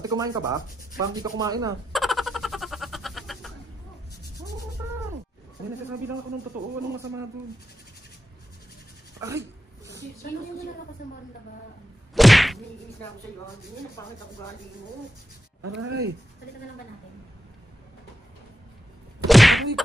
Ate, kumain ka ba? Parang di ka kumain ah. Ay, nagsasabi lang ako ng totoo. Anong masama doon? Ay! Ano yung wala ka sa mga ba? Naiinis na ako sa iyo. Hindi na pangit ako galing mo. Aray! Salita na lang ba natin? Aray ko!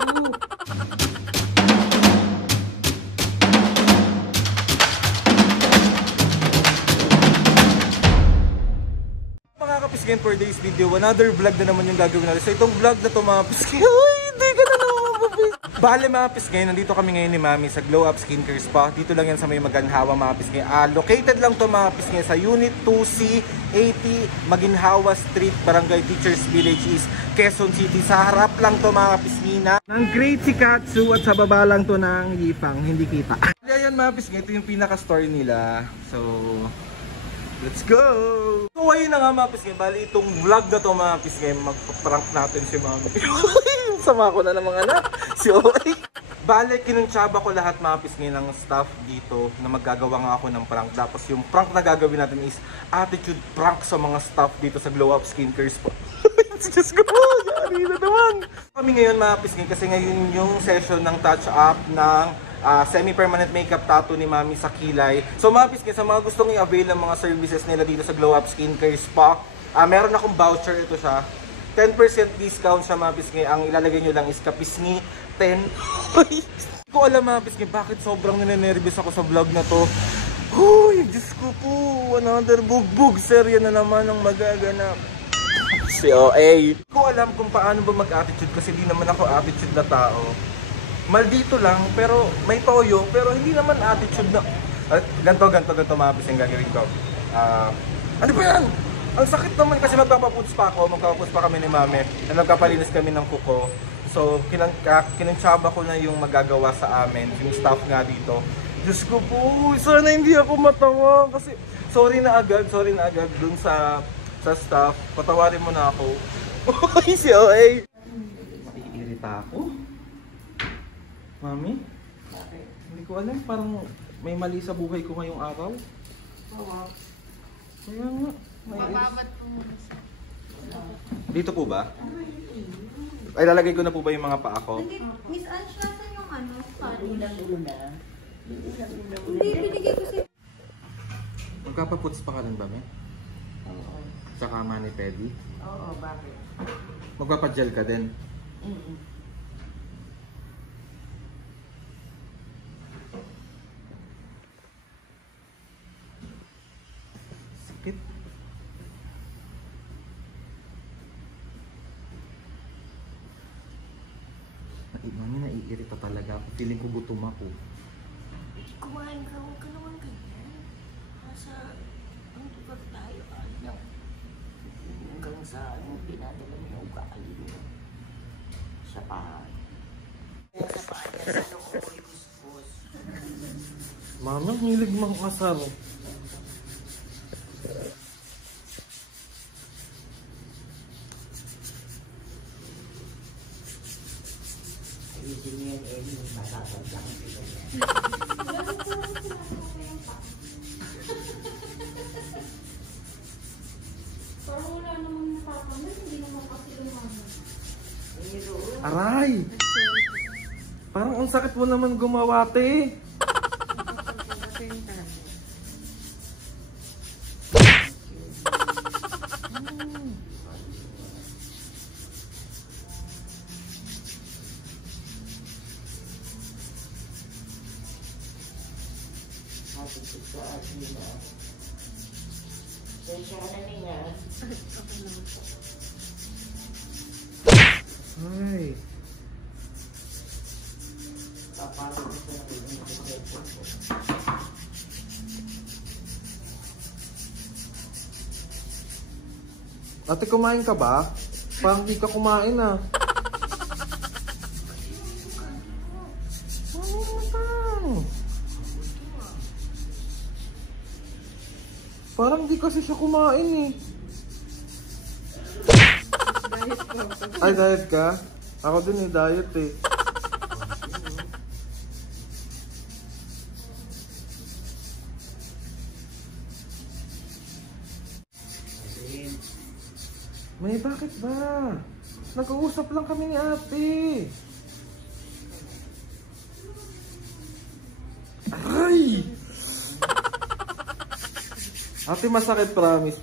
Mga kapisgen, for today's video, another vlog na naman yung gagawin natin. So itong vlog na to mga pisgen, ay, hindi ka na naman mapapis. Bale mga pisgen, nandito kami ngayon ni Mami sa Glow Up Skincare Spa. Dito lang yan sa may Maginhawa mga pisgen. Located lang to mga pisgen sa Unit 2C 80 Maginhawa Street, Barangay Teachers Village East, Quezon City. Sa harap lang to mga pisngina ng Great Sikatsu at sa baba lang to ng Yifang, hindi kita. Ayan mga pisgen, ito yung pinaka-store nila. So let's go! So ayun na nga mga pisngin, bali itong vlog na to mga pisngin, magpa-prank natin si Mami. Sama ko na ng mga anak, si Oy. Bale, kinuntsaba ko lahat mga pisngin ng staff dito na maggagawa nga ako ng prank. Tapos yung prank na gagawin natin is attitude prank sa mga staff dito sa Glow Up Skincare Spa. Diyos ko, yari na naman! Kami ngayon mga pisngin kasi ngayon yung session ng touch up ng semi-permanent makeup tattoo ni Mami sa kilay. So mga pisngin, sa mga gustong i-avail ng mga services nila dito sa Glow Up Skincare Spa, meron akong voucher, ito siya. 10% discount siya mga pisngin. Ang ilalagay nyo lang is kapisngi 10. Hindi ko alam mga pisngin bakit sobrang ninenervous ako sa vlog na to. Uy, Diyos ko po, another bugbog serya na naman ang magaganap. Si OA. Hindi ko alam kung paano ba mag-attitude kasi di naman ako attitude na tao. Maldito lang, pero may toyo, pero hindi naman attitude na... ganto mga pisngin gagawin ko. Ano ba yan? Ang sakit naman kasi magpapaputs pa ako, magpapaputs pa kami ni Mami. Nagpapalinis kami ng kuko. So, kinuntsaba ko na yung magagawa sa amin, yung staff nga dito. Diyos ko po, sana hindi ako matawa kasi sorry na agad dun sa staff. Patawarin mo na ako. Uy, si OA. Maiirita ako. Mami? Hindi ko alam, parang may mali sa buhay ko ngayong araw. Oo. Kaya nga. Mababat po muna siya. Dito po ba? Ay, lalagay ko na po ba yung mga paa ko? Miss Ange, nasan yung ano? Ulang-una. Hindi, binigay ko siya. Magpapaputs pa ka rin ba, me? Oo. Tsaka mani-pedi? Oo, bakit? Magpapagel ka din? Sakit. Mami, naiirita talaga ako. Feeling ko gutom ako. Kumain ka, huwag ka naman ganyan. Nasa, ang tugat tayo, hanggang sa pinadala mo yung ugali mo. Sa paan. Sa paan niya, sa loob, kuskus. Mama, hilig mang asar. Hindi niya yung masasag lang. Parang wala naman nakakaman, hindi naman kasi lumaman. Aray! Parang ang sakit mo naman gumawa, te. Sa atin na. Sensya ka na niya. Ay. Papasok ko na rin yung cellphone ko. Ate, kumain ka ba? Parang di ka kumain ah. Parang di kasi siya kumain eh. Ay, diet ka? Ako din eh, diet eh. May bakit ba? Nag-uusap lang kami ni ate. Ay! Ate, masakit, promise.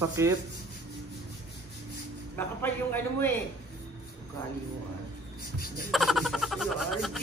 Sakit. Baka pa yung ano mo eh. Ugali mo ah. Sa'yo, RG.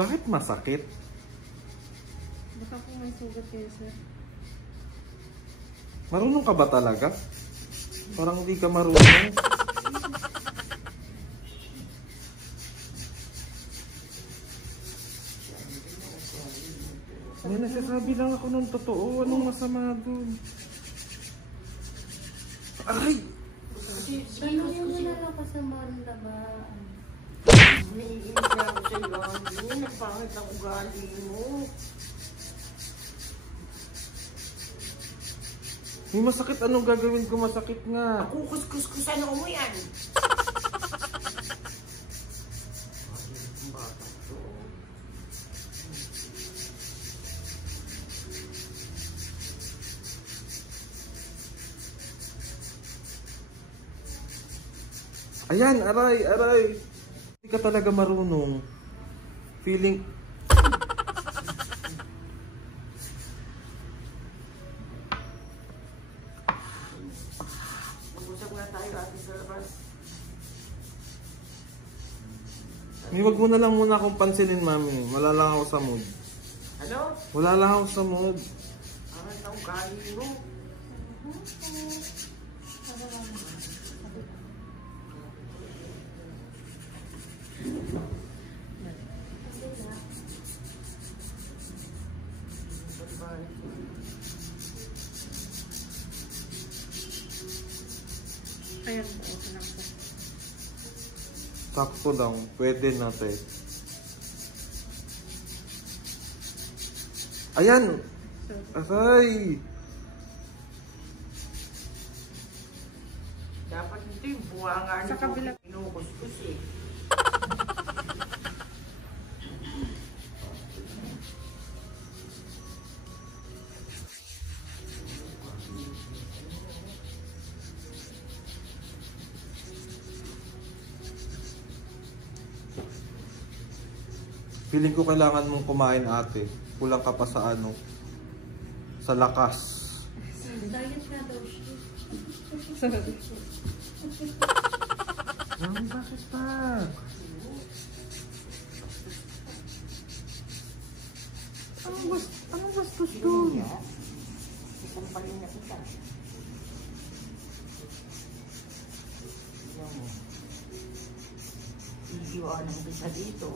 Bakit masakit? Baka po may sugat kayo, sir. Marunong ka ba talaga? Parang hindi ka marunong. May nasasabi lang ako ng totoo. Anong masama dun? Ay! Tanungin mo na lang ako sa Manda ba? Naiinis na ako sa'yo. Hindi na pangit ang ugali mo. May masakit. Anong gagawin ko? Masakit nga. Ako kuskus-kusan mo yan. Ayan, aray, aray. Hindi ka talaga marunong. Feeling... Mag-usap nga tayo ate sa labas. May wag mo na lang muna akong pansinin, mami. Wala lang ako sa mood. Ano? Wala lang ako sa mood. Pangit ang ugali mo. Ayan po, okay lang po. Sakto lang. Pwede natin. Ayan! Aray! Dapat ito yung buwangan Sa kabila. Pinukuskus eh. Feeling ko kailangan mong kumain, ate. Kulang ka pa sa ano. Sa lakas. Diet nga daw siya. Mami, bakit pa? Anong bastos doon? Isang palin na kita. Iiwanan kita dito.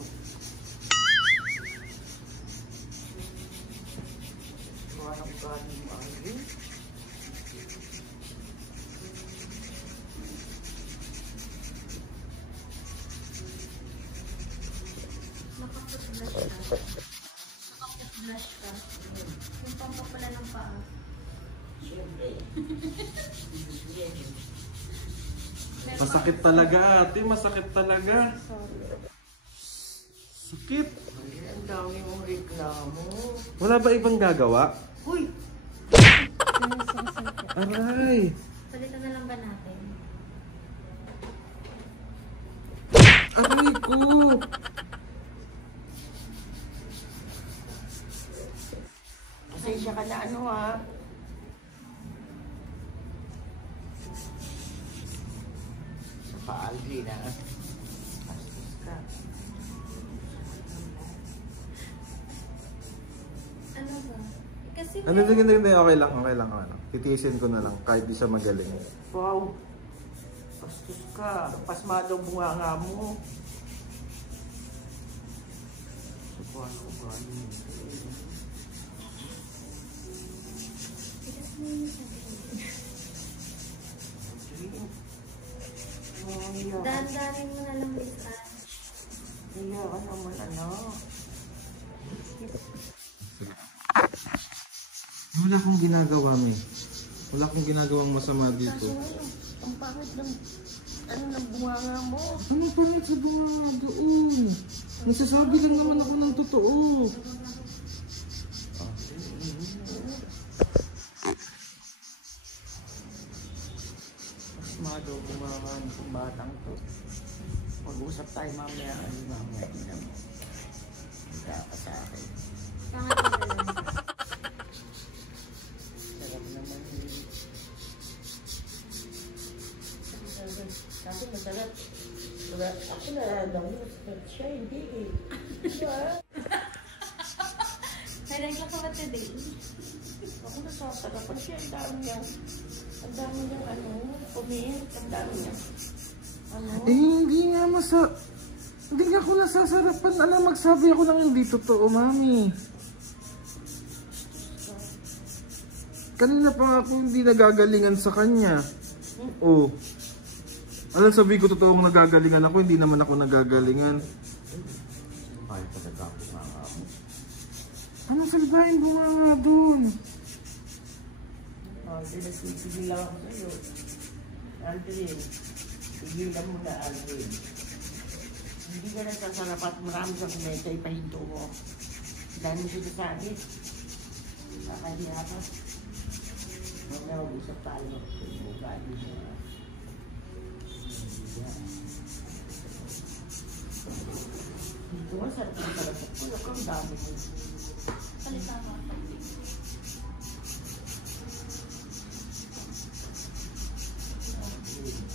Iiwanan ko galing mo ang yun. Nakapag-blush ka. Nakapag-blush ka. Yung pampapala ng paa. Siyempre. Masakit talaga, ate. Masakit talaga. Sorry. Sakit. Ang dami mong reklamo. Wala ba ibang gagawa? Uy! Aray! Palitan na lang ba natin? Aray ko! Pasensya ka na ano ha. Sa paalgi na. Pastos ka. Sige. Ano, hindi, okay lang. Titiisin ko na lang kahit di siya magaling. Wow. Bastos ka. Pasmado bunga nga mo. Subuhan ko ba? Dandanin mo na lang isa. Iya ka naman ano. Wala akong ginagawa, May. Wala akong ginagawang masama dito. Ang pangit ng ng bunganga mo. Ano pa rin sa bunga doon? Nagsasabi lang naman ako ng totoo. Pasmado bunganga ng batang to. Mag-usap tayo mamaya. Mamaya ina mo. Hindi ka sa akin. Pangat mo na lang. Sarap naman yun. Sabi masarap. Ako nararamdaman mo. Siya hindi eh. Diba? Nalagyan ka ba today? Ako nasasarapan siya. Ang dami niyang ano. Pumiin. Ang dami niyang ano. Hindi nga ako nasasarapan. Alam, magsabi ako ng hindi totoo, Mami. Kanina pa nga ako hindi nagagalingan sa kanya. Oh. Alam, sabi ko totoong nagagalingan ako, hindi naman ako nagagalingan. Ay, talaga ako nga ako. Anong salbahin mo nga doon? Sige lang ako sa'yo. Aldrin, tigilan mo na, Aldrin. Hindi ka nagsasarapat, marami sa kumeta, ipahinto mo. Dahil mo sinasabi. Kakahiya ka. Huwag na mag-usap tayo. Ugali mo. Dito nga, sarap ang sarap. Kulak ang dami mo. Palitan mo.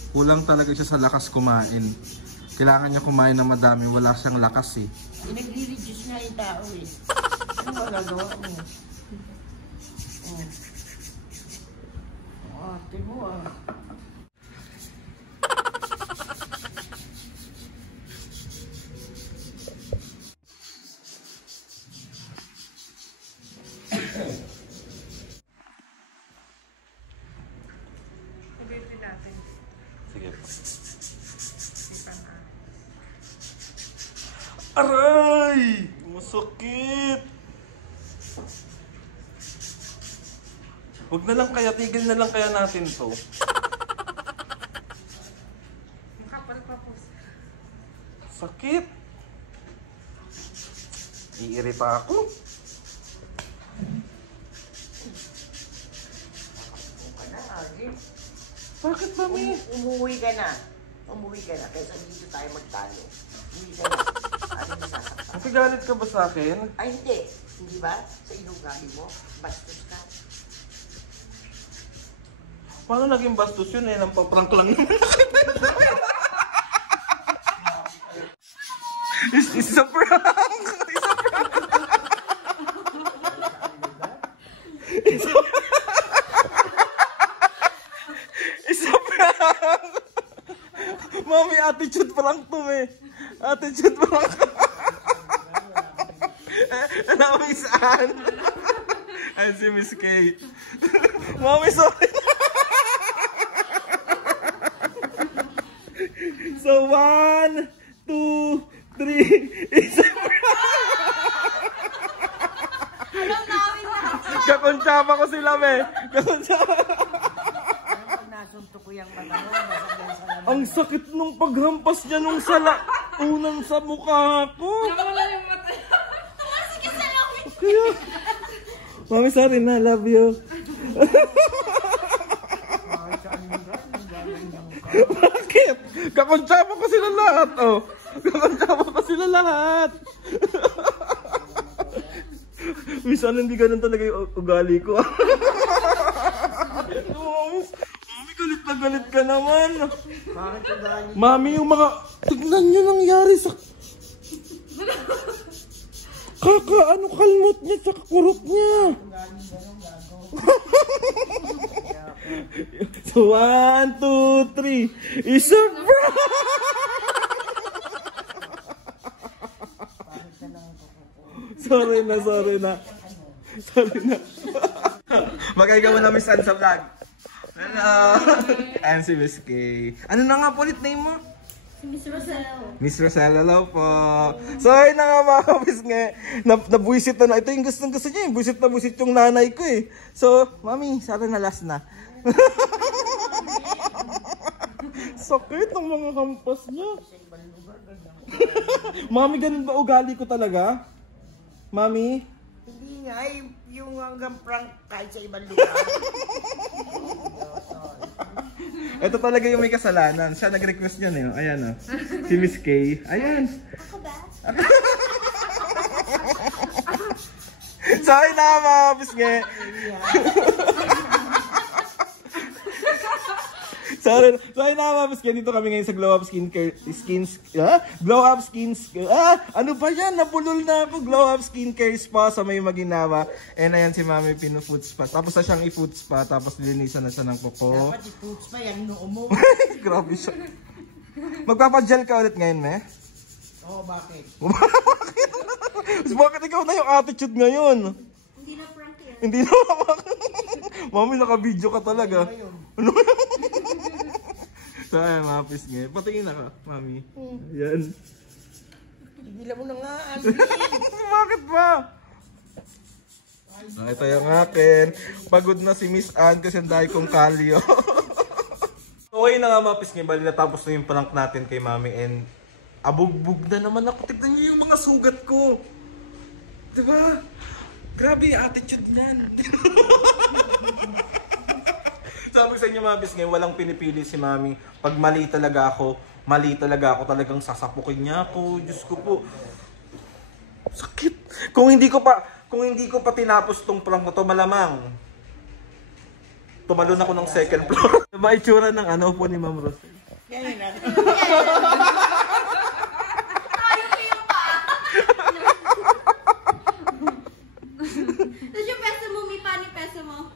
Kulang talaga siya sa lakas kumain. Kailangan niya kumain na madami, wala siyang lakas eh. Nag-reduce nga yung tao eh. Ano ba nagawa mo? Ate mo ah. Sige. Aray! Masakit! Huwag na lang kaya, tigil na lang kaya natin to. Makapal pa po. Sakit! Iiri pa ako. Bakit ba, Mi? Umuwi ka na. Umuwi ka na. Kaysa dito tayo magtalo. Umuwi ka na. Ano nasasaktan? Nakigalit ka ba sa akin? Ay hindi. Hindi ba? Sa inugali mo. Bastos ka. Paano naging bastos yun eh? Nampaprank lang naman. It's a prank! It's a prank! It's a prank! It's a prank! Mami, attitude prank to eh. Attitude prank. Alam mo saan? Ayan si Miss Kate. Mami, sorry. So, 1, 2, 3, isa Alam namin na. kakontsaba ko sila, me. Kakontsaba. Pag nasunto ko yung mata mo, masagyan sa laman. Ang sakit nung paghampas niya nung unang sa mukha ko. Nawala yung mata. Tumasikit sa langit. Kaya, Mami, sorry na. Love you. Bakit? Kakontsaba ko sila lahat, oh. Kakontsaba ko sila lahat. Minsan hindi ganun talaga yung ugali ko. Mami, galit na galit ka naman. Bakit ka galing? Mami, yung mga... Tignan nyo nangyari sa... kalmot niya sa kurot niya. Galing So, 1, 2, 3. Isa bro! Sorry na. Sorry na. Magay ka mo na Miss Ann sa vlog. Hello! And si Miss K. Ano na nga po ulit name mo? Si Miss Rosella. Miss Rosella, hello po. So, ayun na nga mga kabis nga. Nabuisit na. Ito yung gusto niya. Buisit na buisit yung nanay ko eh. So, mami, sana na last na. Sakit ang mga kampas niya. Mami, ganun ba ugali ko talaga? Mami? Hindi nga, yung hanggang prank kahit sa ibang lugar. Ito talaga yung may kasalanan. Siya nag-request niya na. Ayan o. Si Miss K. Ayan. Ako ba? Sorry na mga kabis nga. Sorry na mga kabis nga. Dito kami ngayon sa Glow Up Skincare. Glow Up ano ba yan? Nabulol na ako. Glow Up Skincare Spa sa may Maginawa. And ayan si mami pinu-food spa. Tapos na siyang i-food spa. Tapos nilinisan na siya ng kuko. Dapat i-foods pa yan, noo mo. Grabe siya. Magpapagel ka ulit ngayon, me? Oo, bakit? Bakit ikaw na yung attitude ngayon? Hindi na prank yan. Hindi na. Mami, naka-video ka talaga. Ano? So, ayan, mga pisngi. Patingin na ka, mami. Yan. Tigilan mo na nga, Bakit ba? So, ito yung akin. Pagod na si Miss Ann kasi ang dahil kong kalyo. Okay na nga mga pisngi. Bali natapos na yung prank natin kay mami. And abugbog na naman ako. Tignan niyo yung mga sugat ko. Diba? Grabe yung attitude niyan. Sabi sa inyo mga bisngay, walang pinipili si mami. Pag mali talaga ako talagang sasapukin niya ako. Diyos ko po. Sakit. Kung hindi ko pa tinapos tong prank na to, malamang tumalon ako ng second floor. Diba itsura ng ano po ni Ma'am Rose? Yan yun natin. Ayaw ko yung pa. Tapos yung peso mo, may pani peso mo.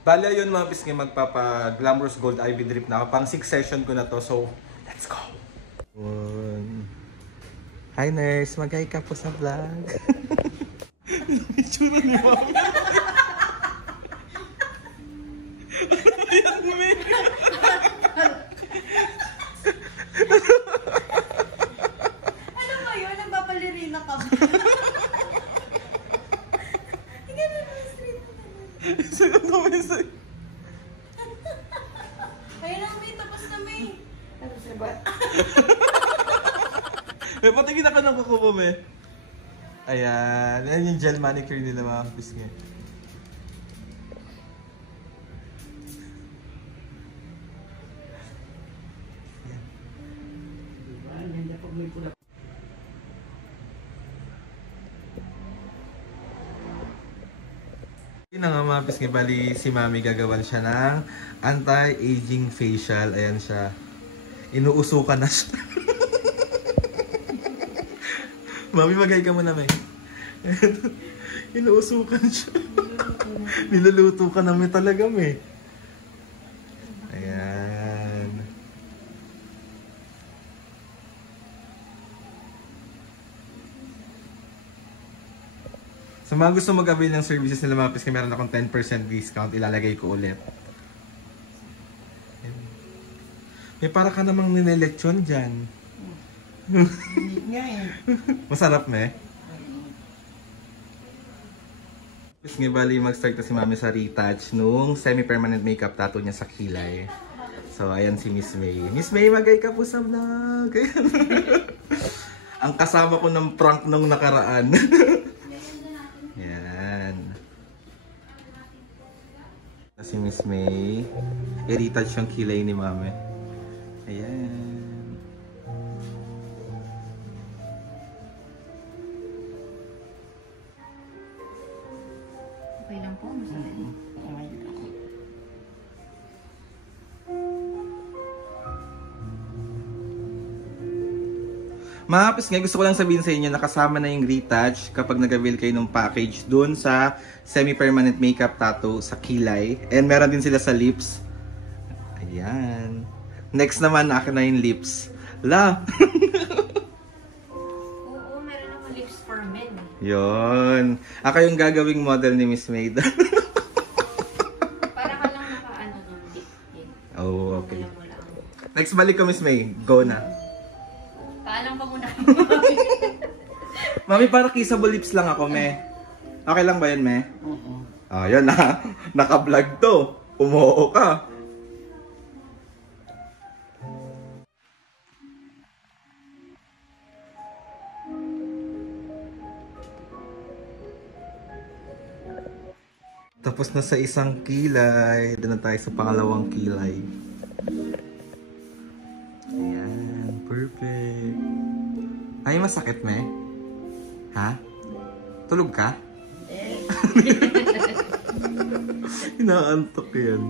Bala yun mga bisngay, magpapa Glamorous Gold IV Drip na ako. Pang 6 session ko na to, so let's go! Hi nurse, mag-hi ka po sa vlog. Itsura ni mami. Ano ba yun? Nagpapalirina ka ba? Ayun na, may tapos na may. Ano sa ba? May patingin ako ng kuko mo, me. Ayan. Ayan yung gel manicure nila mga bisngay. Yun na nga mga bisngay, bali si mami gagawan siya ng anti-aging facial. Ayan siya. Inuusukan na siya. Mami, magay ka muna, may. Inuusukan siya. Niluluto ka namin talaga, may. Ayan. Sa mga gusto mag-avail ng services nila mga pisngi, meron akong 10% discount. Ilalagay ko ulit. May para ka namang ninelechon dyan. Hindi nga eh. Masarap, me? Pisngi, bali mag-start na si mami sa retouch nung semi-permanent makeup tattoo niya sa kilay. So, ayan si Miss May. Miss May, magay ka po sa vlog. Ang kasama ko ng prank nung nakaraan. Yan. Si Miss May. I-retouch yung kilay ni mami. Ayan. Okay lang po, masarap. Mga kapisngay, gusto ko lang sabihin sa inyo na kasama na yung retouch kapag nag-avail kayo ng package dun sa semi-permanent makeup tattoo sa kilay. And meron din sila sa lips. Ayan. Next naman, akin na yung lips. La! Oo, meron naman lips for men. Yun. Ako yung gagawing model ni Miss Maid. Para ka lang naka-ano nun, dip. Oh, okay. Wala mo lang. Next balik ko, Miss May. Go na. Paalam pa muna. Mami, para kissable lips lang ako, me. Okay lang ba yun, me? Oo. Ah, yan na. Naka-vlog to. Umuo ka. Tapos na sa isang kilay. Doon na tayo sa pangalawang kilay. Ayan. Perfect. Ay, masakit, me? Ha? Tulog ka? Inaantok yan.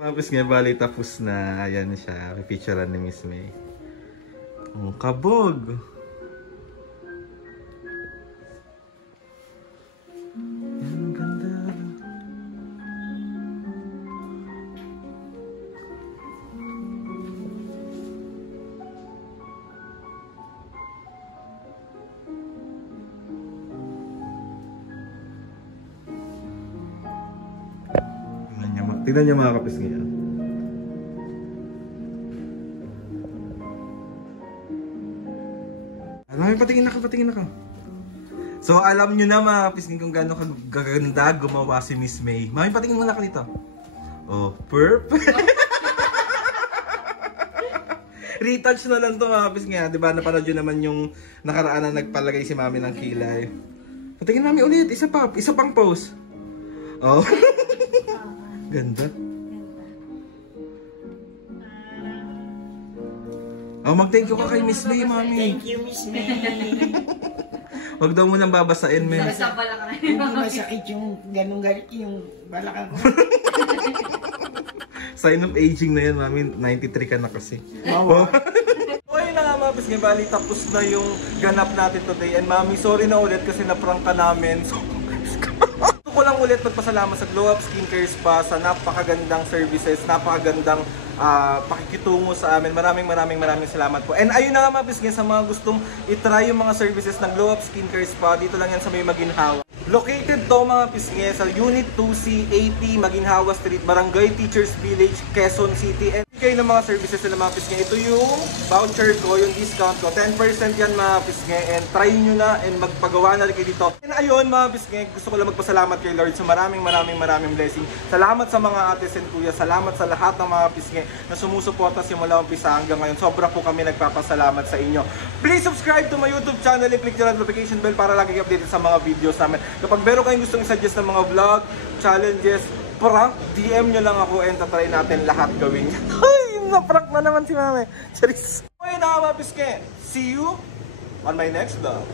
Tapos nga, bali tapos na. Ayan siya. Pipicturean ni Miss May. Ang kabog. Yan, ang ganda. Tignan niya mga kapis ngayon. Ay, patingin na ka, patingin na ka. So, alam nyo na mga kapis kung gaano kaganda gumawa si Miss May. Mami, patingin muna ka dito. Oh, perfect. Retouch na lang to mga kapis nga. Diba, napanood nyo naman yung nakaraan na nagpalagay si Mami ng kilay. Patingin Mami ulit, isa pang pose. Oh. Ganda. Oh, mag-thank you ka kay Miss May, Mami. Thank you, Miss May. Huwag daw mo nang babasain, May. Sa pala ka Hindi masakit yung ganun-galit yung balakang ko. Sign of aging na yan, Mami. 93 ka na kasi. Wow. Okay na nga mga Bisngay, bali tapos na yung ganap natin today. And Mami, sorry na ulit kasi na-prank ka namin. So, gusto ko lang ulit magpasalamat sa Glow Up Skincare Spa sa napakagandang services, napakagandang pakikitungo sa amin. Maraming salamat po. And ayun na nga mga Bisngay, sa mga gustong itry yung mga services ng Glow Up Skincare Spa, dito lang yan sa may Maginhawa. Located to mga Bisngay sa Unit 2C 80 Maginhawa Street, Barangay Teachers Village, Quezon City. And kayo ng mga services nila mga Bisngay, ito yung voucher ko, yung discount ko, 10% yan mga Bisngay. And try nyo na and magpagawa na rin kayo dito. And ayun mga Bisngay, gusto ko lang magpasalamat kay Lord sa maraming blessing. Salamat sa mga ates and kuya, salamat sa lahat ng mga Bisngay na sumusuporta simula umpisa hanggang ngayon. Sobra po kami nagpapasalamat sa inyo. Please subscribe to my YouTube channel and click the notification bell para lagi kayo updated sa mga videos namin. Kapag meron kayong gustong i-suggest ng mga vlog, challenges, prank, DM nyo lang ako and tatry natin lahat gawin. Ay, na-prank na naman si Mami. Charis. Okay na mga Bisngay. See you on my next vlog.